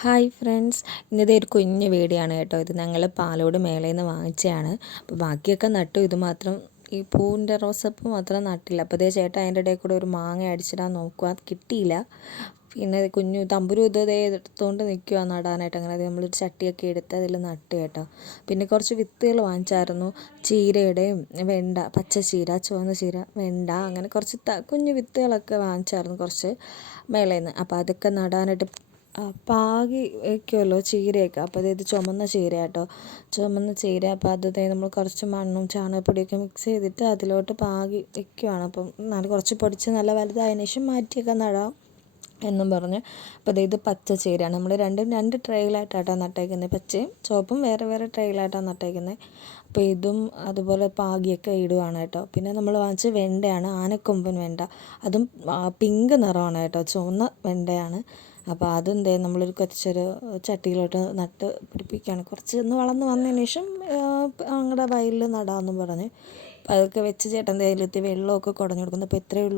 Hi friends, ഇന്നത്തെ ഒരു കുഞ്ഞു വീഡിയോ ആണ് കേട്ടോ. ഇത് ഞങ്ങൾ പാലോട് മേളയിൽ നിന്ന് വാങ്ങിച്ചതാണ്. അപ്പോൾ ബാക്കിയൊക്കെ നട്ടു, ഇത് മാത്രം ഈ പൂവിൻ്റെ റോസപ്പ് മാത്രം നട്ടില്ല. അപ്പോൾ ഇതേ ചേട്ടാ അതിൻ്റെ ഇടയിൽ കൂടെ ഒരു മാങ്ങ അടിച്ചിടാൻ നോക്കുക, കിട്ടിയില്ല. പിന്നെ കുഞ്ഞു തമ്പുരു ഇതേ എടുത്തുകൊണ്ട് നിൽക്കുക നടാനായിട്ട്. അങ്ങനെ അത് നമ്മളൊരു ചട്ടിയൊക്കെ എടുത്ത് അതിൽ നട്ട് കേട്ടോ. പിന്നെ കുറച്ച് വിത്തുകൾ വാങ്ങിച്ചായിരുന്നു, ചീരയുടെയും വെണ്ട, പച്ചച്ചീര, ചുവന്ന ചീര, വെണ്ട, അങ്ങനെ കുറച്ച് കുഞ്ഞു വിത്തുകളൊക്കെ വാങ്ങിച്ചായിരുന്നു കുറച്ച് മേളയിൽ നിന്ന്. അപ്പോൾ അതൊക്കെ നടാനായിട്ട് പാകി വയ്ക്കുമല്ലോ ചീരയൊക്കെ. അപ്പോൾ അതായത് ചുമന്ന ചീര കേട്ടോ, ചുമന്ന ചീര. അപ്പോൾ അത് നമ്മൾ കുറച്ച് മണ്ണും ചാണകപ്പൊടിയൊക്കെ മിക്സ് ചെയ്തിട്ട് അതിലോട്ട് പാകി വയ്ക്കുവാണ്. അപ്പം കുറച്ച് പൊടിച്ച് നല്ല വലുതായതിനു ശേഷം മാറ്റിയൊക്കെ നടാം എന്നും പറഞ്ഞ്. അപ്പോൾ ഇത് പച്ച ചീരയാണ്. നമ്മൾ രണ്ട് ട്രേയിലായിട്ടാണ് നട്ടേക്കുന്നത്. പച്ചയും ചുവപ്പും വേറെ വേറെ ട്രേയിലായിട്ടാണ് നട്ടേക്കുന്നത്. അപ്പോൾ ഇതും അതുപോലെ പാകിയൊക്കെ ഇടുവാണ് കേട്ടോ. പിന്നെ നമ്മൾ വാങ്ങിച്ച വെണ്ടയാണ്, ആനക്കൊമ്പൻ വെണ്ട. അതും പിങ്ക് നിറമാണ് കേട്ടോ, ചുവന്ന വെണ്ടയാണ്. അപ്പോൾ അതെന്തേ നമ്മളൊരു കുറച്ചൊരു ചട്ടിയിലോട്ട് നട്ട് പിടിപ്പിക്കുകയാണ്. കുറച്ച് ഒന്ന് വളർന്ന് വന്നതിന് ശേഷം ഞങ്ങളുടെ വയലിൽ നടാമെന്ന് പറഞ്ഞ്. അപ്പോൾ അതൊക്കെ വെച്ച് ചേട്ടൻ തേയിലത്തി വെള്ളമൊക്കെ കുടഞ്ഞു കൊടുക്കുന്നു. അപ്പോൾ ഇത്രയേ ഉള്ളൂ.